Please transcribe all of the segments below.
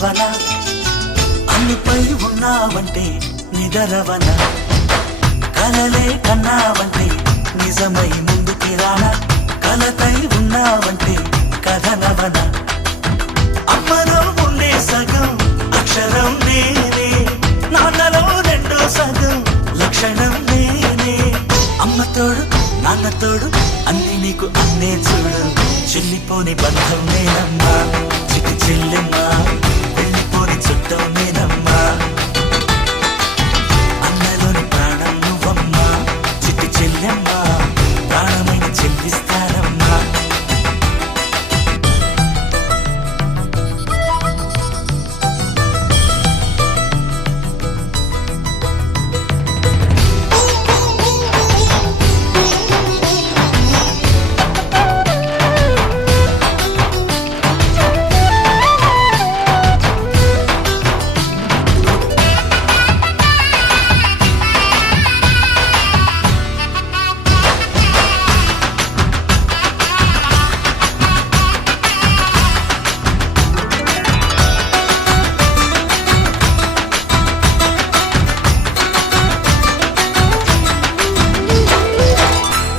ఎదురవన అన్నిపై ఉన్నావంటే నిదరవన కలలే కన్నావంటే నిజమై ముందుకి రానా కలతై ఉన్నావంటే కథనవన అమ్మలో ఉండే సగం అక్షరం నేనే నాన్నలో రెండో సగం లక్షణం నేనే అమ్మ తోడు నాన్న తోడు అన్ని నీకు అన్నే చూడు చెల్లిపోని బంధం నేనమ్మా చిటి చెల్లెమ్మా వెళ్ళిపోని చుట్టం నేనమ్మా అన్నలోని ప్రాణం నువ్వమ్మా చిటి చెల్లెమ్మా ప్రాణమైన చెల్లిస్తానమ్మా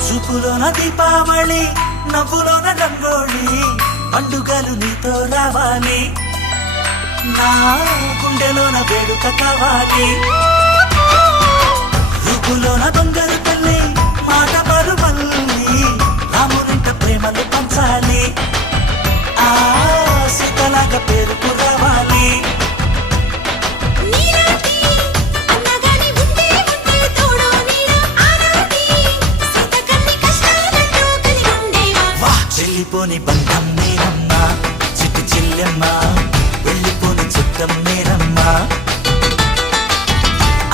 చూపులోన దీపావళి నవ్వులోన రంగోళి పండుగలు నీతో రావాలి నా గుండెలోన వేడుక కావాలి రూపులోన దొంగలు తల్లి మాట పరుమల్లి రామునింట ప్రేమలు పంచాలి ఆ సీతలాగా పేరుకు రావాలి వెళ్ళిపోని బంధం నేనమ్మా చిట్టి చెల్లెమ్మా వెళ్ళిపోని చుట్టం నేనమ్మా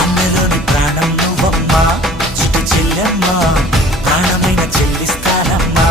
అన్నలోని ప్రాణం నువ్వమ్మా చిట్టి చెల్లెమ్మా ప్రాణమైన చెల్లిస్తానమ్మా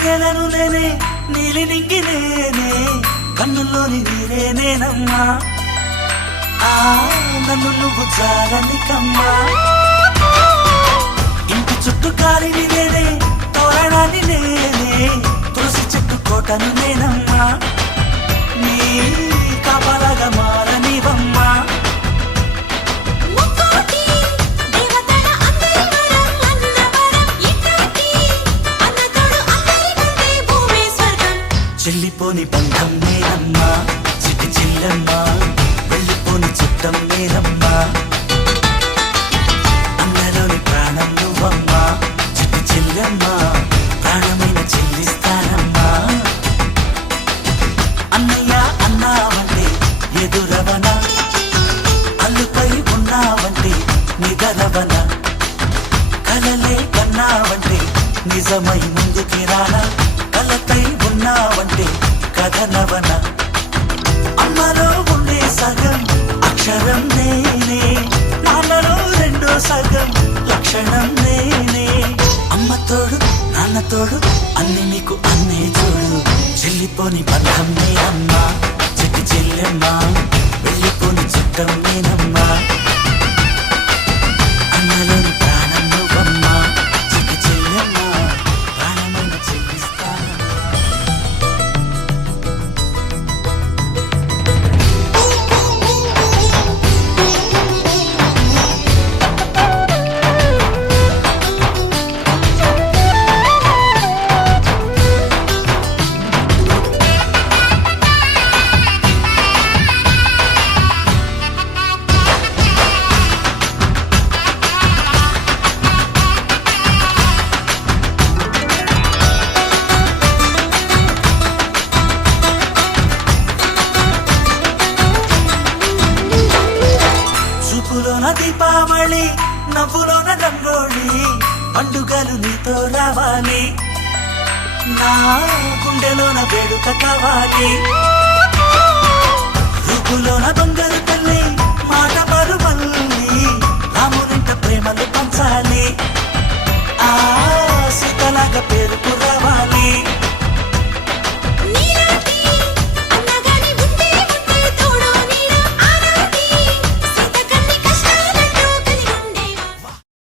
నేలను నేనే నీలి నింగి నేనే కన్నుల్లోని నీరే నేనమ్మా ఆ నన్ను నువ్వు జాలనికమ్మా ఇంటి చుట్టూ కాలిని నేనే తోరణాన్ని నేనే తులసి చెట్టు కోటను నేనమ్మా నీ కాపలాగా మారనివమ్మా చెల్లిపోని బంధం నేనమ్మా చిట్టి చెల్లెమ్మా వెళ్ళిపోని చుట్టం నేనమ్మా అన్నలోని ప్రాణం నువ్వమ్మా చిట్టి చెల్లెమ్మా ప్రాణమైన చెల్లిస్తానమ్మా అన్నయ్య అన్నావంటే ఎదురవన అల్లుపై ఉన్నావంటే నిదరవన కలలే కన్నావంటే నిజమై ముందుకి రానా కలతై ఉన్నావంటే కథనవన అమ్మలో ఉండే సగం అక్షరం నేనే నాన్నలో రెండో సగం లక్షణం నేనే అమ్మ తోడు నాన్న తోడు అన్ని నీకు అన్నే చూడు చెల్లిపోని బంధం నేనమ్మా చిట్టి చెల్లెమ్మా వెళ్ళిపోని చుట్టం నేనమ్మా అన్నలోని ప్రాణం నువ్వమ్మా చిట్టి చెల్లెమ్మా ప్రాణమైన చెల్లిస్తానమ్మా దీపావళి నవ్వులోన రంగోళి పండుగలు నీతో రావాలి నా గుండెలోన వేడుక కావాలి